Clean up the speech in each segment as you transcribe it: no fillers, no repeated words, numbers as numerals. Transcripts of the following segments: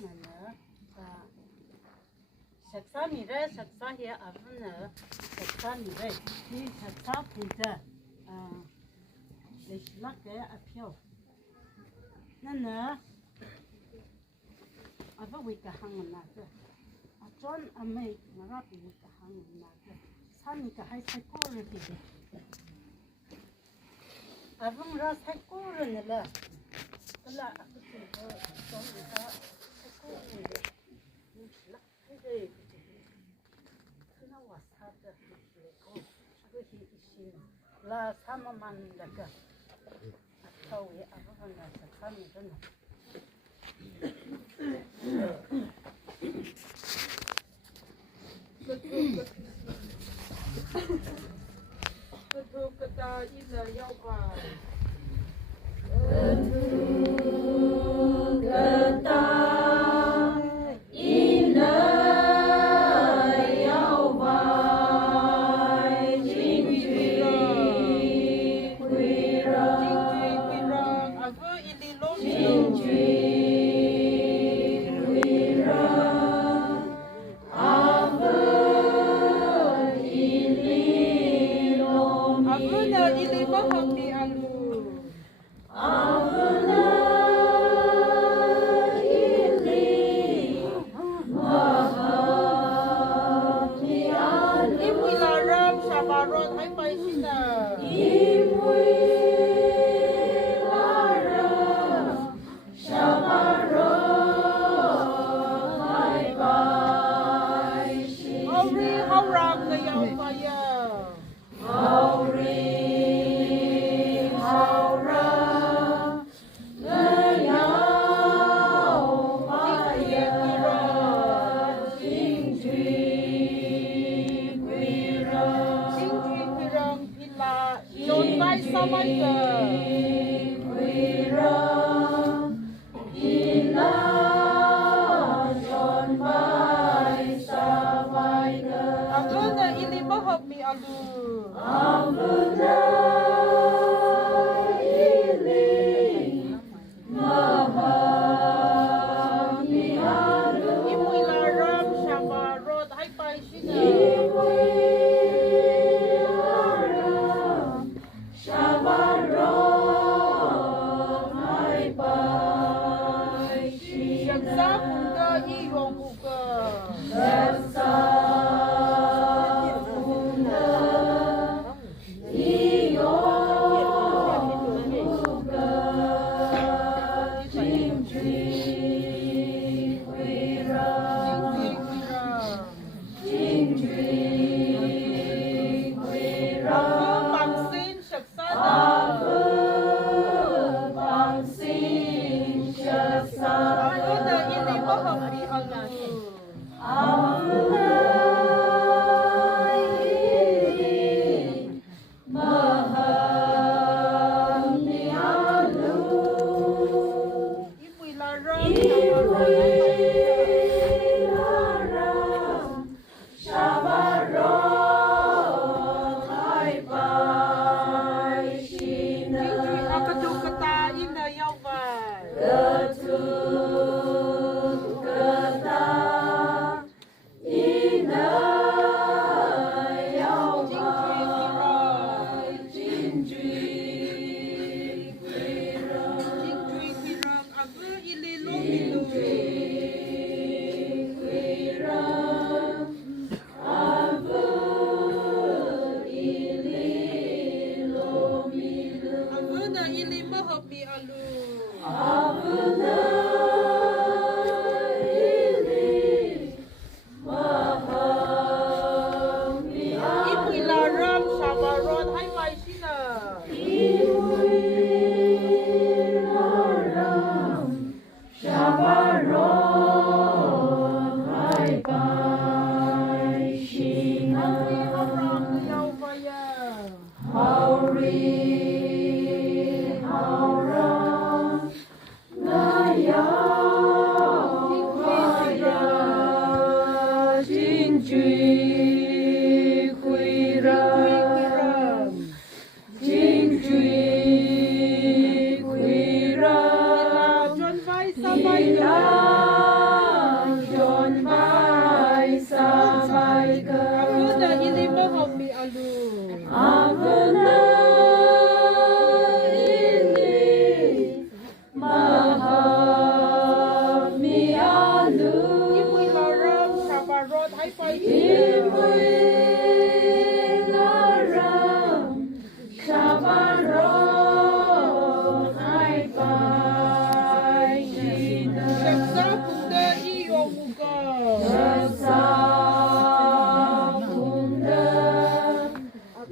nữa sạch sa mi ra sạch sa here ở bên nữa sạch sa mi ra đi sạch sa phụ trợ để lắc cái ở phía nên nữa ở bên vị cái hàng nào cơ ở trong ở mấy mà ra bị cái hàng nào cơ 산이 그 할 살코를 비게 아붕라 살코를 내라 그라 그거 좀이가 살코를 무실라 해제 그나 와사다 그리고 그것이 이신 라 사마만 내가 아타오에 아붕라 살코를 좀 Kata ina yau ba. Kata ina yau ba. Chính quy ra. Ava ili lo. Chính quy ra. Ava ili lo. Ava na ili mahal ni alu. Avana ili mahati alu. Imui laram shabarot hai pai sina. Imui laram shabarot hai pai sina. Auri hauram na yau ba ya. Auri hauram ngayau maya chính quy ra. Chính quy pirang pila. Yon bai samai ke. Quy ra ila John bai sa bai ke. Ava na ili mahal ni alu. Avana ili mahami alu. Imui laram shabarot hai pai sina. Imui laram shabarot hai pai Siang sina. sa punta i yong buka. Sa puna iyong buka. Chính quy ra. Chính quy ra. Bằng xin sạch sa Ava bằng xin chợt xa. Ava na ili mahal ni alu. Avana ili mahami alu. Imui laram Ilaram shabarot hai pai sina. Akadu kata ina yau bai. Ketuk kata ina yau bai. Chính quy ra. Chính quy pirang ava ili lo Chính milu. quy ra. Ava ili lo milu. Ava na ili mahal ni alu. Avana ili mahami alu. Imui laram shabarot hai pai sina. Imui laram shabarot hai pai sina. Hauram na yau bai ya. Hauri hauram ngayau maya chính quy ra. Chính quy ra. John bai samai ke. Ila Mahamialu Iwilarang Shabarot ay Iwilarang Shabarot ay paishina Shaksa Kunda Iyomuga Sa Kunda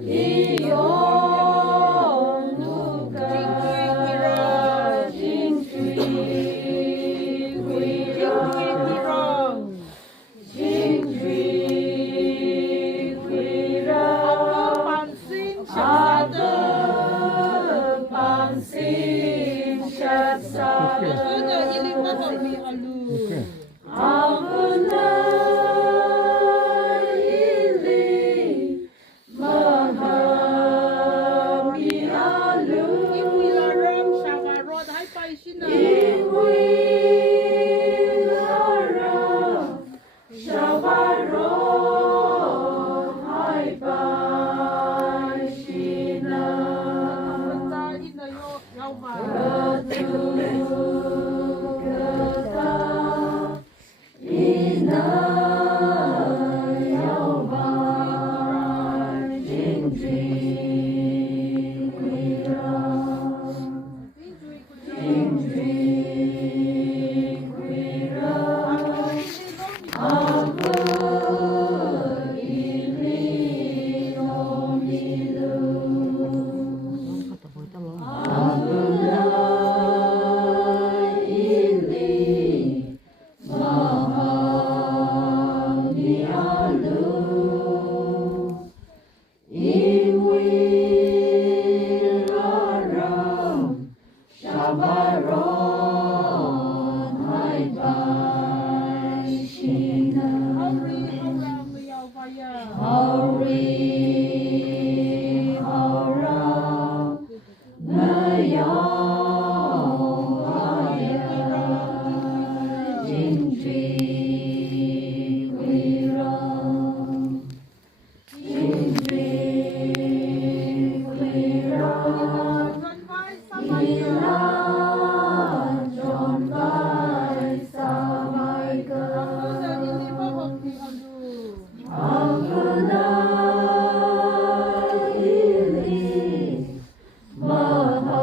Iyong Muga Jingtui Kwira Jingtui Kwira Pansing Shaksada Pansing Shaksada Una ilima kami alu Aguna ili mahamialu Iwilarang Shabarot ay paishina Iwilarang Shabarot ay paishina Kanta inayo Yawma Katugata ina yaubay Jingtui Kwira Jingtui Kwira Aku ili omilu Aku na ili mahamialu Iwilarang Shabarot ay paishina Haurang Yawmaya Hauri haurang ngayawaya Jingtui Kwira Jingtui Kwira Ila John Bai Samay Ka ilima kami alu Aguna ili mahamialu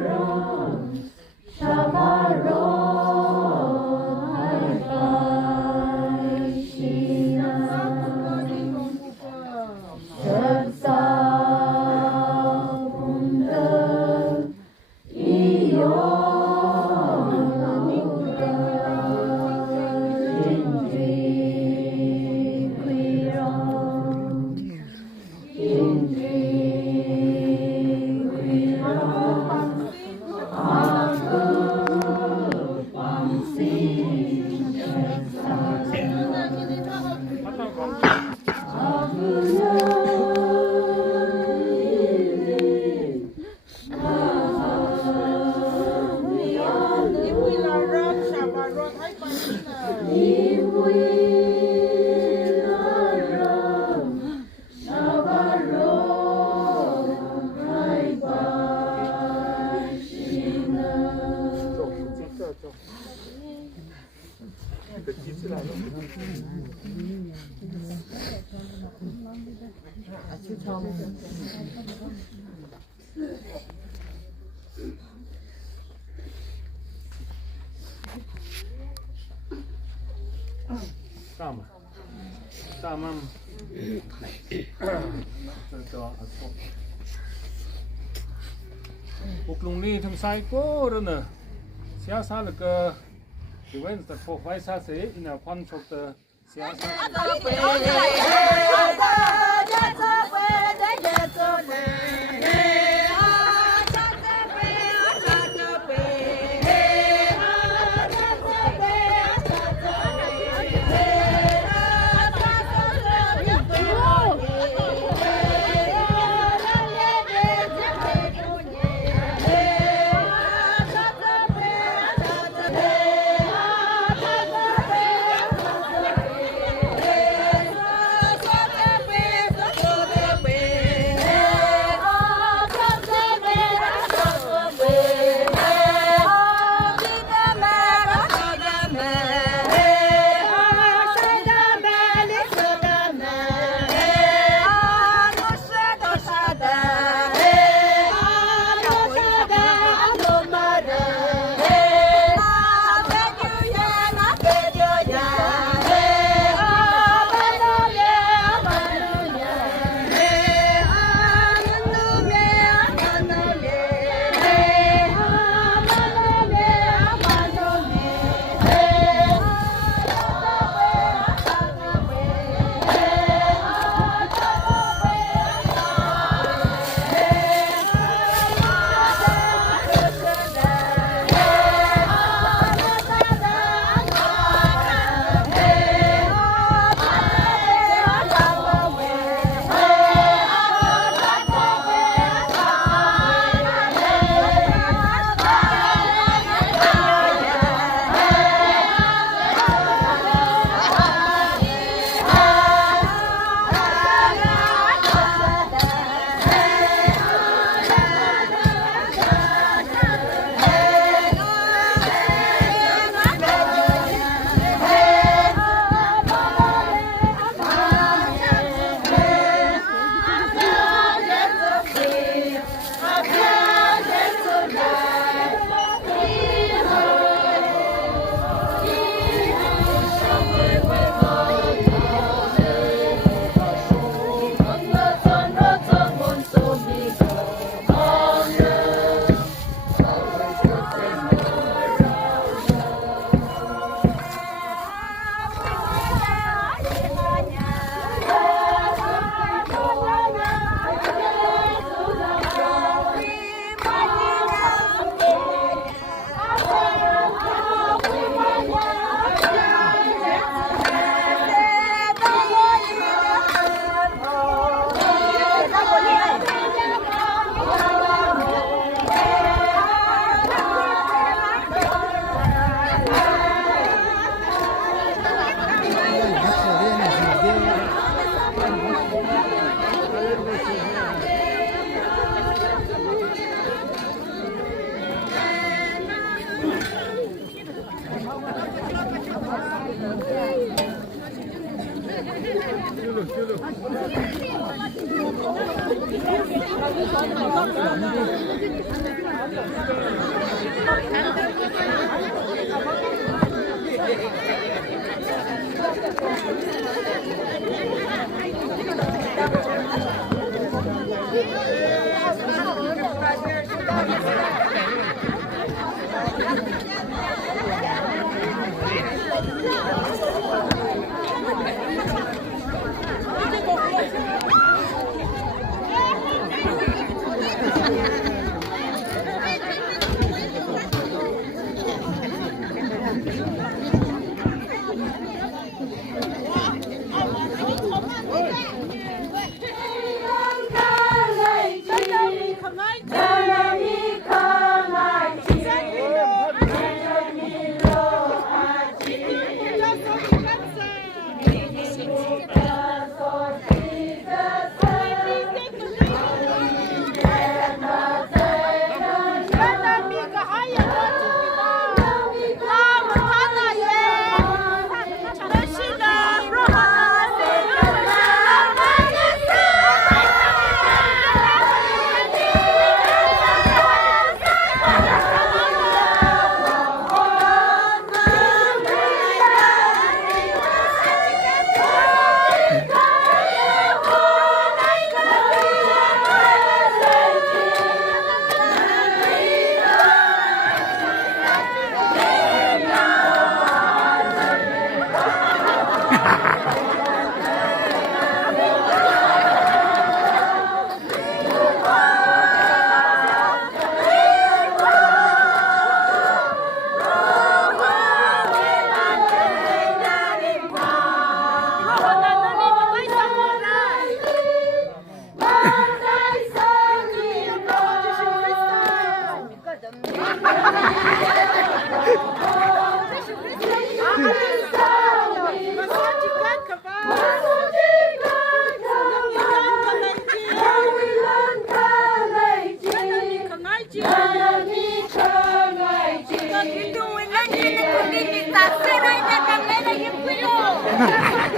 Iwilarang Shabarot ay paishina Sa Kunda Iyong Muga Jingtui Kwira Jingtui Kwira Aku pangsing Shaksada Aku na ili mahamialu Iwilarang Shabarot ay paishina Iwilarang Shabarot ay paishina 的机制来了。大嘛，大嘛，这个啊错。Buklung ni thum sai ko rena. Sia sa le ke event the for vai sa se in a fun shop the sia sa.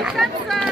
Kita